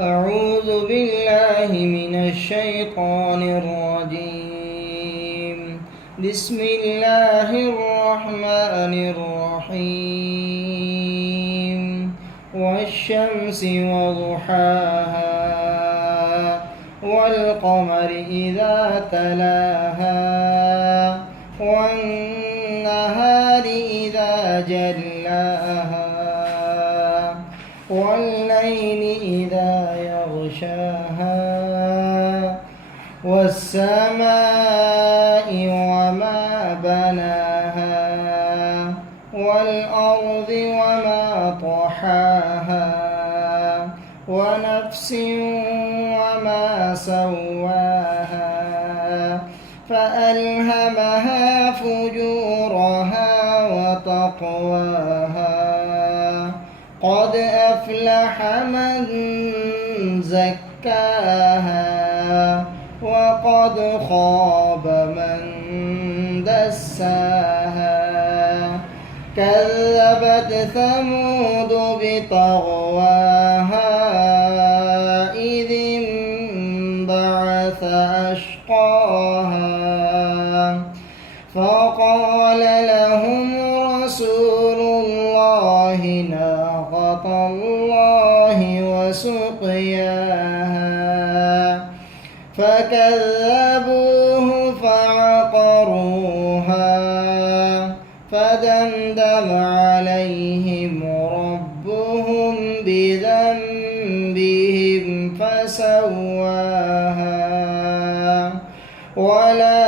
أعوذ بالله من الشيطان الرجيم. بسم الله الرحمن الرحيم. والشمس وضحاها والقمر إذا تلاها والنهار إذا جلاها والليل إذا يغشاها والسماء وما بناها والأرض وما طحاها ونفس وما سواها فألهمها فجورها وتقواها قد أفلح من زكاها وقد خاب من دساها كذبت ثمود بطغواها إذ انبعث أشقاها فقال لهم رسول الله ناقة الله وسقياها فكذبوه فعقروها فدمدم عليهم ربهم بذنبهم فسواها ولا